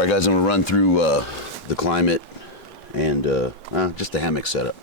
All right, guys, I'm gonna run through the climate and just the hammock setup.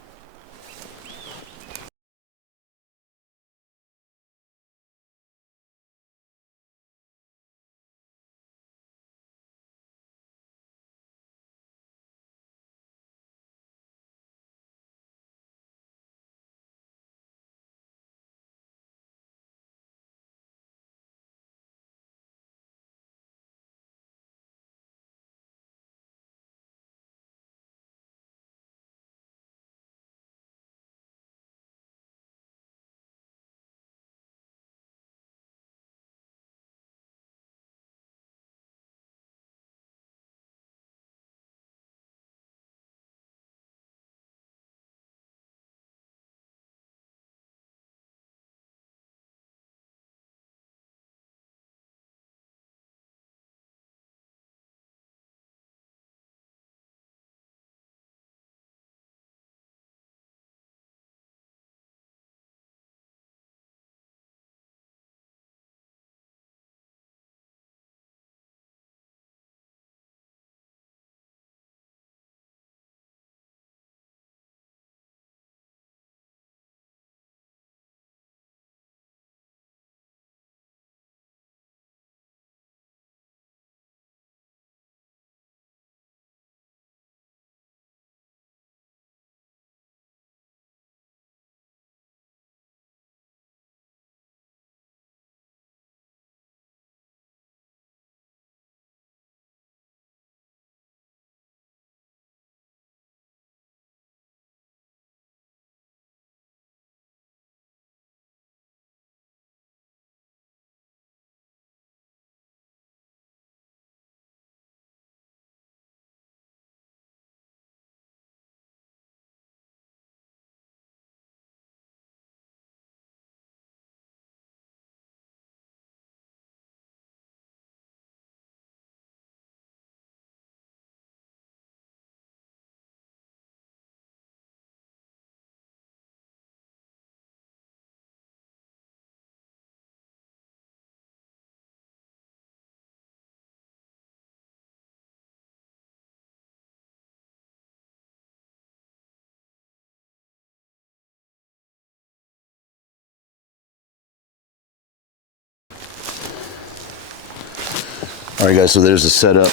All right, guys, so there's the setup.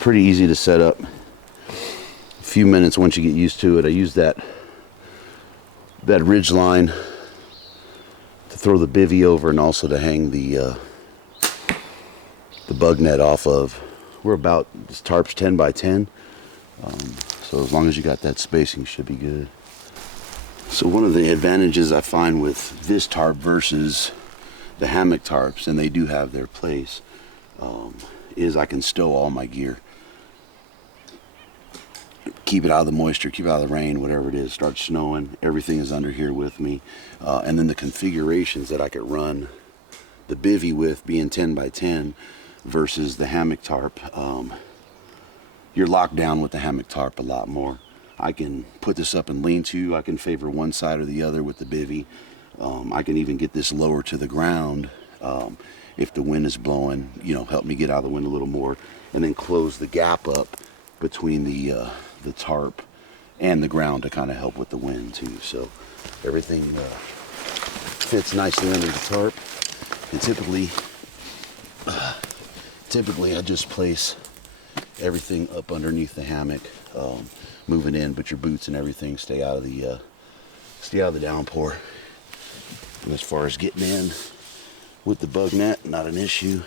Pretty easy to set up. A few minutes once you get used to it. I use that ridge line to throw the bivvy over and also to hang the bug net off of. We're about, this tarp's 10 by 10. So as long as you got that spacing, you should be good. So one of the advantages I find with this tarp versus the hammock tarps, and they do have their place, is I can stow all my gear. Keep it out of the moisture, keep it out of the rain, whatever it is. Starts snowing, everything is under here with me. And then the configurations that I could run the bivvy with being 10 by 10 versus the hammock tarp. You're locked down with the hammock tarp a lot more. I can put this up and lean to. I can favor one side or the other with the bivvy. I can even get this lower to the ground if the wind is blowing, you know, help me get out of the wind a little more, and then close the gap up between the tarp and the ground to kind of help with the wind too. So everything fits nicely under the tarp. And typically I just place everything up underneath the hammock, moving in, but your boots and everything stay out of the downpour. And as far as getting in with the bug net, not an issue.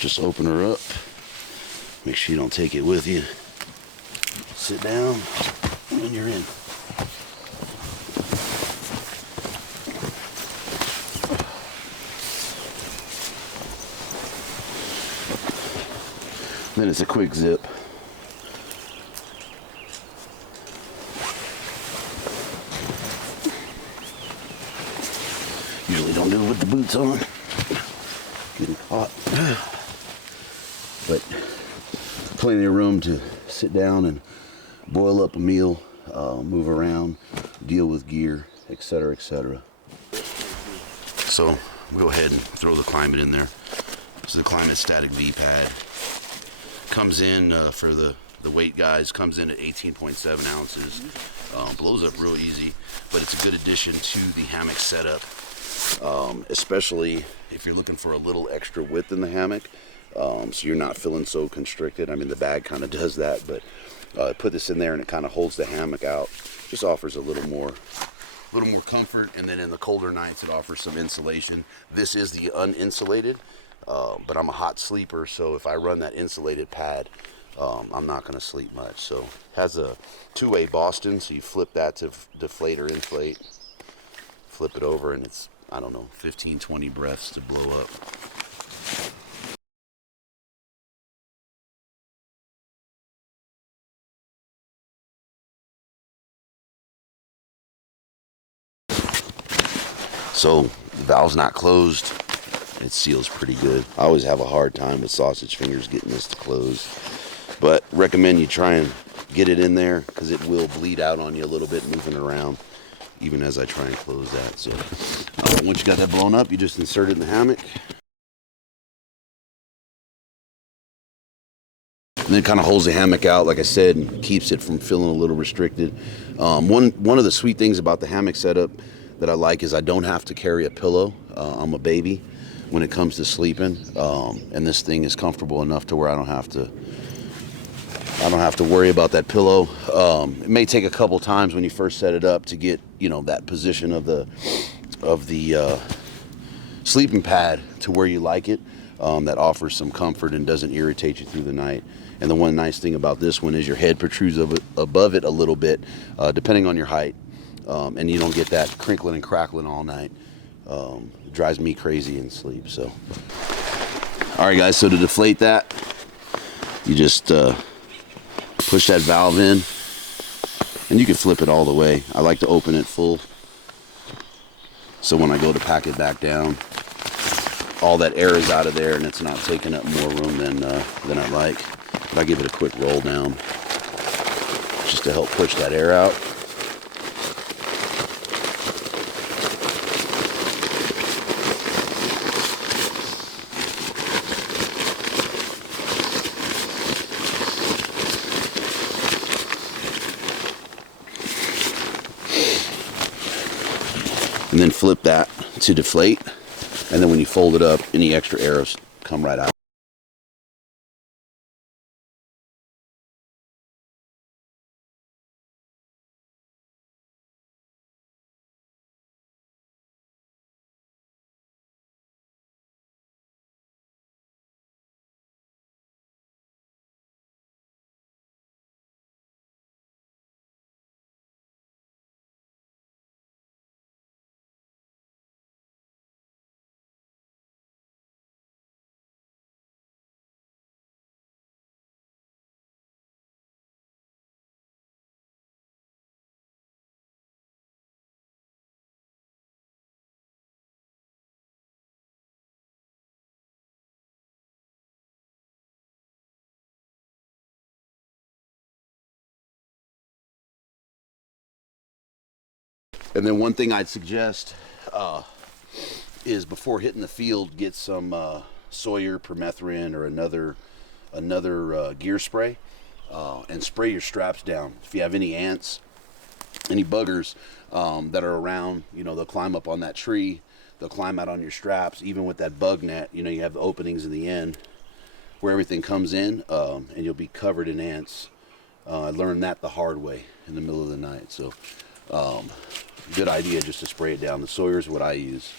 Just open her up. Make sure you don't take it with you. Sit down, and you're in. Then it's a quick zip. Usually don't do it with the boots on. Getting hot. But plenty of room to sit down and boil up a meal, move around, deal with gear, etc., etc. So we'll go ahead and throw the climate in there. This is the Climate Static V pad. Comes in for the weight guys, comes in at 18.7 ounces. Blows up real easy, but it's a good addition to the hammock setup, especially if you're looking for a little extra width in the hammock, so you're not feeling so constricted. I mean, the bag kind of does that, but put this in there and it kind of holds the hammock out. Just offers a little more comfort, and then in the colder nights it offers some insulation. This is the uninsulated, but I'm a hot sleeper, so if I run that insulated pad, I'm not going to sleep much. So it has a two-way Boston, so you flip that to deflate or inflate, flip it over, and it's, I don't know, 15-20 breaths to blow up. So the valve's not closed. It seals pretty good. I always have a hard time with sausage fingers getting this to close, but recommend you try and get it in there because it will bleed out on you a little bit moving around, even as I try and close that. So once you got that blown up, you just insert it in the hammock. And then it kind of holds the hammock out, like I said, and keeps it from feeling a little restricted. One of the sweet things about the hammock setup that I like is I don't have to carry a pillow. I'm a baby when it comes to sleeping, and this thing is comfortable enough to where I don't have to worry about that pillow. It may take a couple times when you first set it up to get, you know, that position of the sleeping pad to where you like it. That offers some comfort and doesn't irritate you through the night. And the one nice thing about this one is your head protrudes above it a little bit, depending on your height, and you don't get that crinkling and crackling all night. It drives me crazy in sleep. So, all right, guys. So to deflate that, you just push that valve in, and you can flip it all the way. I like to open it full, so when I go to pack it back down, all that air is out of there and it's not taking up more room than I like. But I give it a quick roll down just to help push that air out. And then flip that to deflate. And then when you fold it up, any extra arrows come right out. And then one thing I'd suggest is before hitting the field, get some Sawyer permethrin or another gear spray, and spray your straps down. If you have any ants, any buggers that are around, you know, they'll climb up on that tree, they'll climb out on your straps. Even with that bug net, you know, you have the openings in the end where everything comes in, and you'll be covered in ants. I learned that the hard way in the middle of the night. So good idea just to spray it down. The Sawyer's what I use.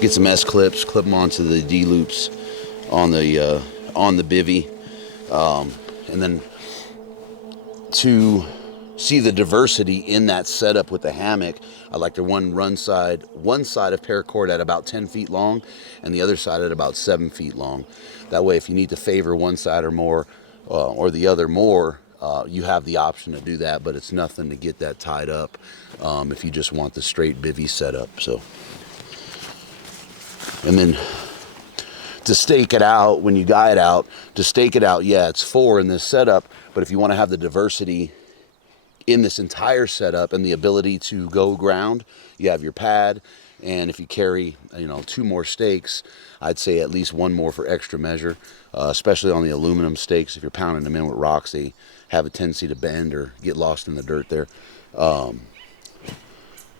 Get some S clips, clip them onto the D loops on the bivy, and then to see the diversity in that setup with the hammock, I like to run one side of paracord at about 10 feet long and the other side at about 7 feet long. That way, if you need to favor one side or more or the other more, you have the option to do that, but it's nothing to get that tied up if you just want the straight bivy setup. So, and then to stake it out, when you guide out, to stake it out, yeah, it's 4 in this setup, but if you want to have the diversity in this entire setup and the ability to go ground, you have your pad, and if you carry 2 more stakes, I'd say at least 1 more for extra measure, especially on the aluminum stakes. If you're pounding them in with rocks, they have a tendency to bend or get lost in the dirt there.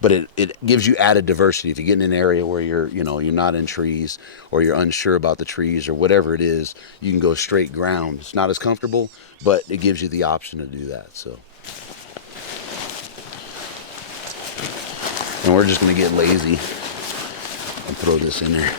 But it gives you added diversity. If you get in an area where you're not in trees, or you're unsure about the trees, or whatever it is, you can go straight ground. It's not as comfortable, but it gives you the option to do that. So, and we're just gonna get lazy and throw this in there.